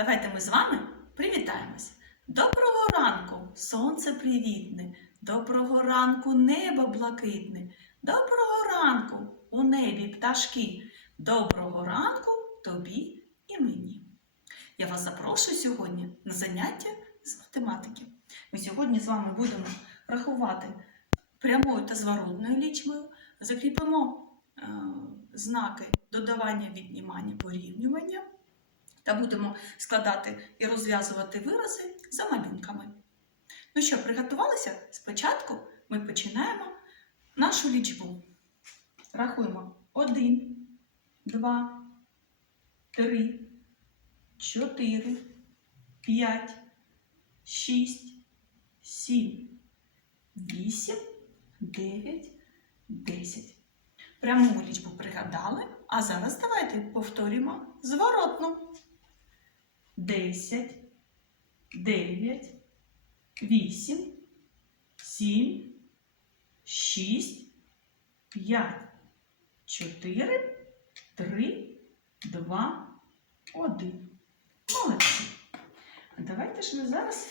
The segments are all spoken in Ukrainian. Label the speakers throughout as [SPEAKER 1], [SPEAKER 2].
[SPEAKER 1] Давайте ми з вами привітаємось. Доброго ранку, сонце привітне, доброго ранку, небо блакитне, доброго ранку у небі пташки, доброго ранку тобі і мені. Я вас запрошую сьогодні на заняття з математики. Ми сьогодні з вами будемо рахувати прямою та зворотною лічбою, закріпимо е, знаки додавання, віднімання, порівнювання та будемо складати і розв'язувати вирази за малюнками. Ну що, приготувалися? Спочатку ми починаємо нашу лічбу. Рахуємо 1, 2, 3, 4, 5, 6, 7, 8, 9, 10. Пряму лічбу пригадали, а зараз давайте повторюємо зворотну. 10, 9, 8, 7, 6, 5, 4, 3, 2, 1. Молодці. Давайте ж ми зараз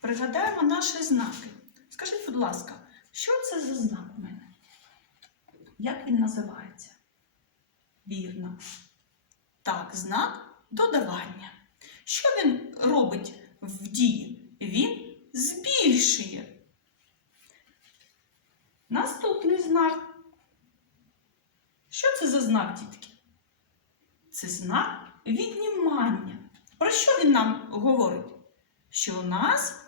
[SPEAKER 1] пригадаємо наші знаки. Скажіть, будь ласка, що це за знак у мене? Як він називається? Вірно. Так, знак додавання. Що він робить в дії? Він збільшує. Наступний знак. Що це за знак, дітки? Це знак віднімання. Про що він нам говорить? Що у нас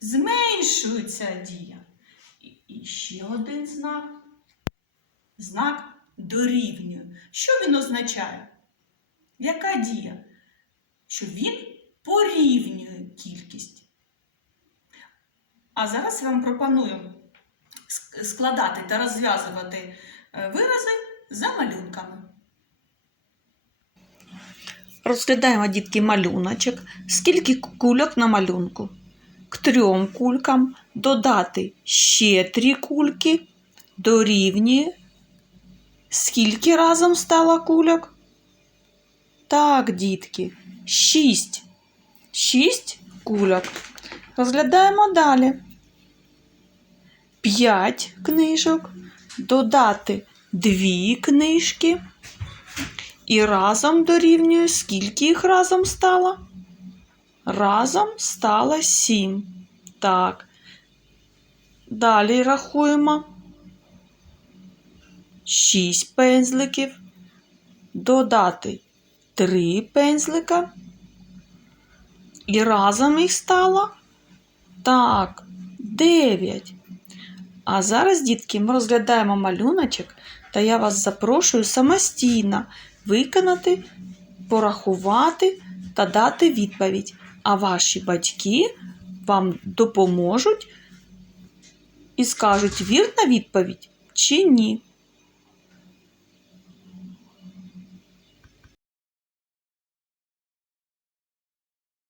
[SPEAKER 1] зменшується дія. І- ще один знак. Знак дорівнює. Що він означає? Яка дія? Що він порівнює кількість. А зараз я вам пропоную складати та розв'язувати е, вирази за малюнками.
[SPEAKER 2] Розглядаємо, дітки, малюночок. Скільки кульок на малюнку? К трьом кулькам додати ще три кульки дорівнює. Скільки разом стало кульок? Так, дітки, шість. Шість кульок. Розглядаємо далі. П'ять книжок. Додати дві книжки. І разом дорівнює, скільки їх разом стало? Разом стало сім. Так. Далі рахуємо. Шість пензликів. Додати три пензлика. І разом їх стало? Так, дев'ять. А зараз, дітки, ми розглядаємо малюночок, та я вас запрошую самостійно виконати, порахувати та дати відповідь. А ваші батьки вам допоможуть і скажуть вірна відповідь чи ні.